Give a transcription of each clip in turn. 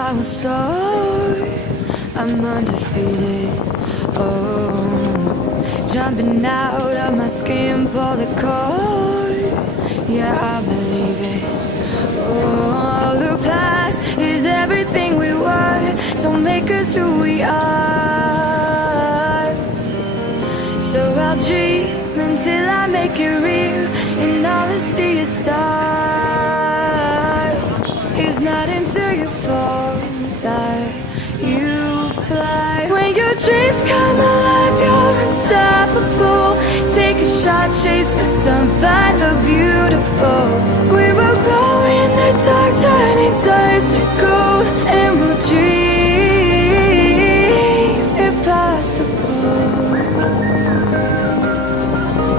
I will soar. I'm undefeated. Oh, jumping out of my skin, pull the cord. Yeah, I believe it. Oh, the past is everything we were. Don't make us who we are. So I'll dream until I make it real, and all I see is stars. It's not until you fall that you fly. When your dreams come alive, you're unstoppable. Take a shot, chase the sun, find the beautiful. We will glow in the dark, turning dust to gold, and we'll dream impossible.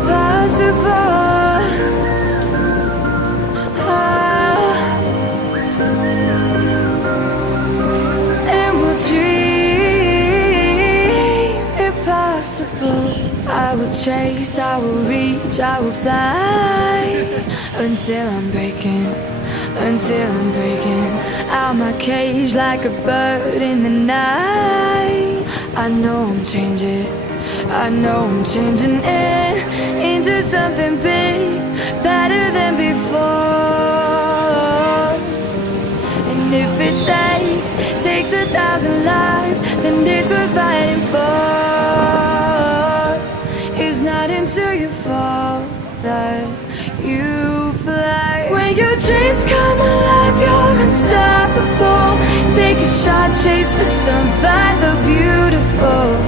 Possible. And we'll dream impossible. I will chase, I will reach, I will fly until I'm breaking, until I'm breaking out my cage like a bird in the night. I know I'm changing, I know I'm changing it into something big, better than before. And if it takes 1,000 lives, then it's worth fighting for. It's not until you fall that you fly. When your dreams come alive, you're unstoppable. Take a shot, chase the sun, find the beautiful.